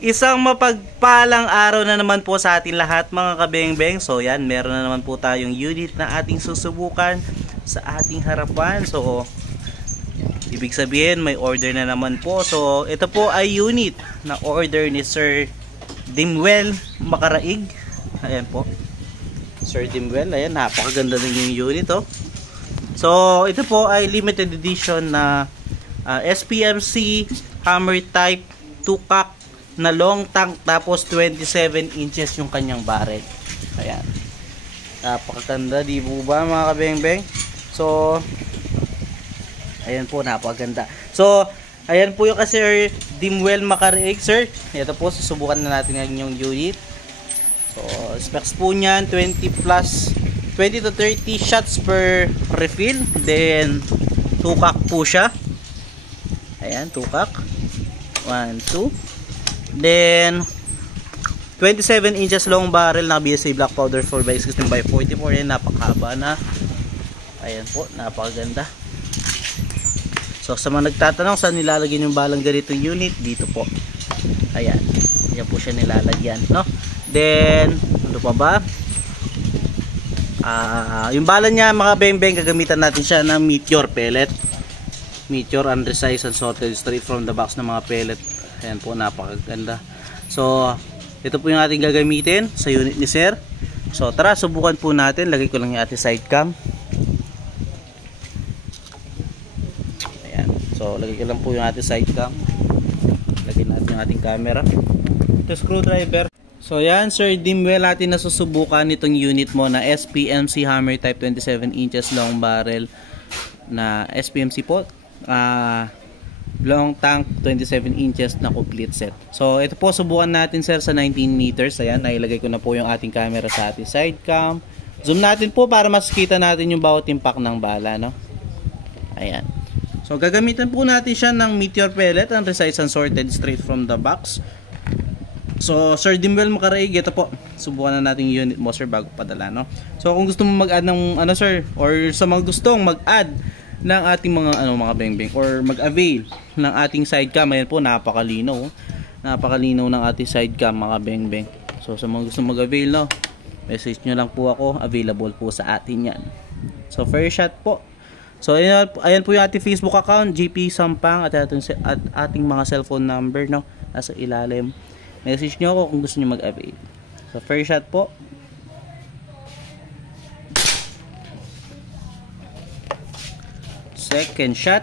Isang mapagpalang araw na naman po sa ating lahat mga kabeng-beng. So yan, meron na naman po tayong unit na ating susubukan sa ating harapan. So ibig sabihin may order na naman po. So ito po ay unit na order ni Sir Dimwell Makaraig. Ayan po, Sir Dimwell. Ayan, napakaganda din yung unit oh. So ito po ay limited edition na SPMC hammer type 2-cock na long tank, tapos 27 inches yung kanyang barrel. Ayan, napakaganda, di po ba mga kabeng-beng? So ayan po, napakaganda. So ayan po yung kasi Sir Dimwell Makaraig. Sir, ito po, susubukan na natin yung unit. So specs po niyan 20 to 30 shots per refill. Then 2-cock po siya. Ayan, 2-cock, 1, 2. Then 27 inches long barrel na BSA black powder 4x16x44. Yan, napakahaba na. Ayan po, napakaganda. So sa mga nagtatanong saan nilalagyan yung balang ganitong unit, dito po. Ayan, yan po siya nilalagyan, no? Then ano pa ba? Yung bala niya mga beng-beng, gagamitan natin siya ng Meteor pellet. Meteor unresized and sorted straight from the box ng mga pellet. Ayan po, napakaganda. So ito po yung ating gagamitin sa unit ni Sir. So tara, subukan po natin. Lagay ko lang yung ating side cam. Ayan, so lagay ko lang po yung ating side cam. Lagay natin yung ating camera. Ito screwdriver. So yan, Sir Dimwell, natin nasusubukan itong unit mo na SPMC hammer type 27 inches long barrel na SPMC po. Long tank 27 inches na complete set. So ito po, subukan natin sir sa 19 meters. Ayan, nailagay ko na po yung ating camera sa ating side cam. Zoom natin po para mas kita natin yung bawat impact ng bala, no? Ayan. So gagamitan po natin siya ng Meteor pellet and resized and sorted straight from the box. So Sir Dimwell Makaraig, ito po, subukan na natin yung unit mo sir bago padala, no? So kung gusto mo mag-add ng ano sir, or sa mga gustong mag-add ng ating mga beng-beng or mag-avail ng ating side cam, ayan po, napakalinaw. Napakalinaw ng ating side cam mga beng-beng. So sa mga gusto mag-avail, no, message nyo lang po ako, available po sa atin yan. So first shot po. So ayan po yung ating Facebook account, GP Sampang, at ating mga cellphone number, no, nasa ilalim. Message nyo ako kung gusto nyo mag-avail. So first shot po. Second shot.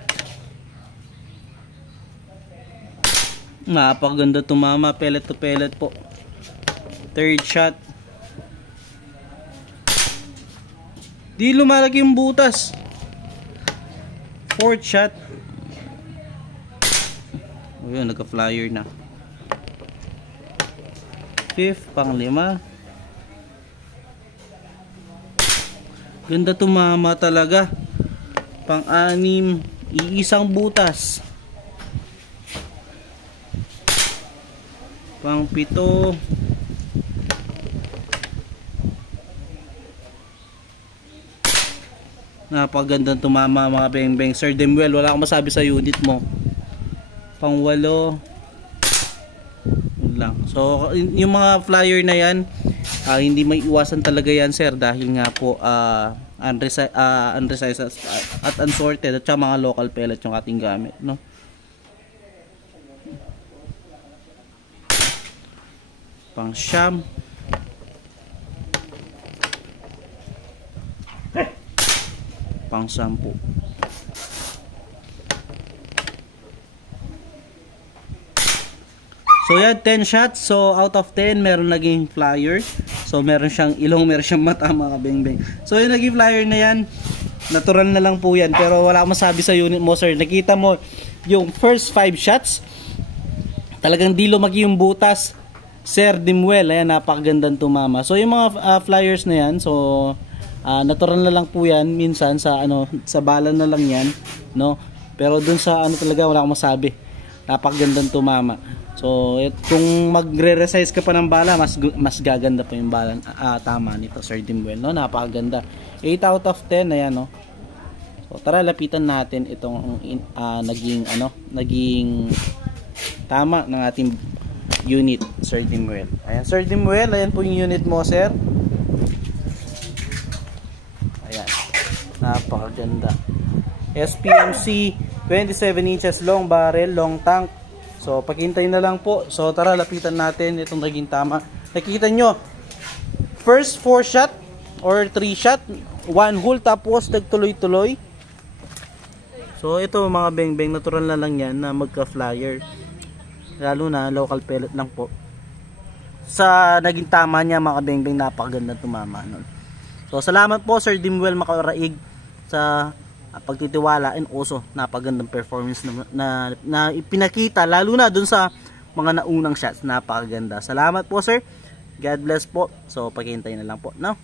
Napakaganda tumama, pellet to pellet po. Third shot. Di lumalaki yung butas. Fourth shot. O yun, nagka-flyer na. Fifth, pang-lima. Ganda tumama talaga. Pang-anim, iisang butas. Pang-pito. Napakagandang tumama mga beng-beng. Sir Dimwell, wala akong masabi sa unit mo. Pang-walo. Yun lang. So yung mga flyer na yan, hindi may iwasan talaga yan sir, dahil nga po unresized at unsorted at saka mga local pellet yung ating gamit, no? Pang siyam. Pang 10. So yan, 10 shots. So out of 10, meron naging flyer. So meron siyang ilong, meron siyang mata mga beng-beng. So yung naging flyer na yan, natural na lang po yan. Pero wala akong masabi sa unit mo sir. Nakita mo yung first 5 shots, talagang di lumaki yung butas. Sir Dimwell, ayan, napakagandang tumama. So yung mga flyers na yan, so natural na lang po yan. Minsan sa sa bala na lang yan, no? Pero dun sa talaga wala akong masabi. Napakagandang tumama. So kung magre-resize ka pa ng bala, mas gaganda pa yung bala tama nito Sir Dimwell, no? Napakaganda. 8 out of 10, ayan, no? So tara, lapitan natin itong naging tama ng ating unit, Sir Dimuel. Ayan, Sir Dimuel, ayan po yung unit mo, sir. Ayan, napakaganda. SPMC 27 inches long barrel, long tank. So paghintay na lang po. So tara, lapitan natin itong naging tama. Nakikita nyo, first 4 shot or 3 shot, 1 hole, tapos nagtuloy-tuloy. So ito mga beng-beng, natural na lang yan na magka-flyer. Lalo na local pellet lang po. Sa naging tama niya mga beng-beng, napakaganda tumama nun. So salamat po Sir Dimuel Makaraig sa pagtitiwala, and also napagandang performance na ipinakita, lalo na dun sa mga naunang shots. Napakaganda. Salamat po sir. God bless po. So paghihintay na lang po, no?